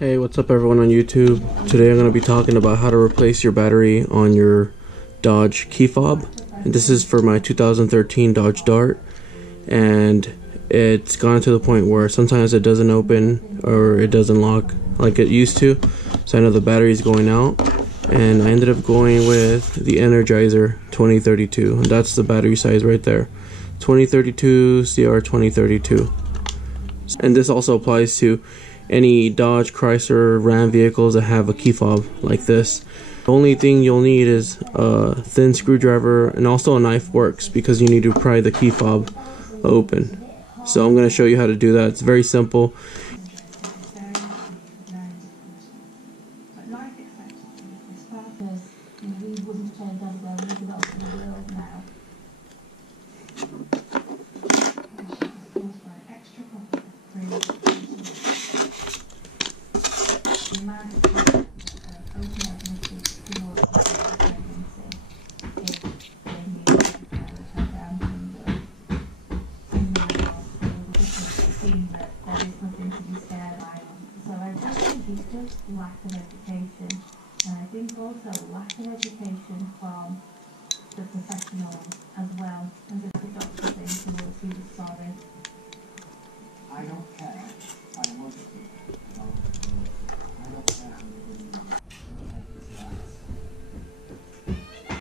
Hey, what's up everyone on YouTube? Today I'm going to be talking about how to replace your battery on your Dodge key fob. And this is for my 2013 Dodge Dart, and it's gone to the point where sometimes it doesn't open or it doesn't lock like it used to, so I know the battery's going out, and I ended up going with the Energizer 2032, and that's the battery size right there, 2032 CR 2032. And this also applies to any Dodge, Chrysler, Ram vehicles that have a key fob like this. The only thing you'll need is a thin screwdriver, and also a knife works because you need to pry the key fob open. So I'm going to show you how to do that. It's very simple. Lack of education, and I think also lack of education from the professionals as well, and the doctor thing to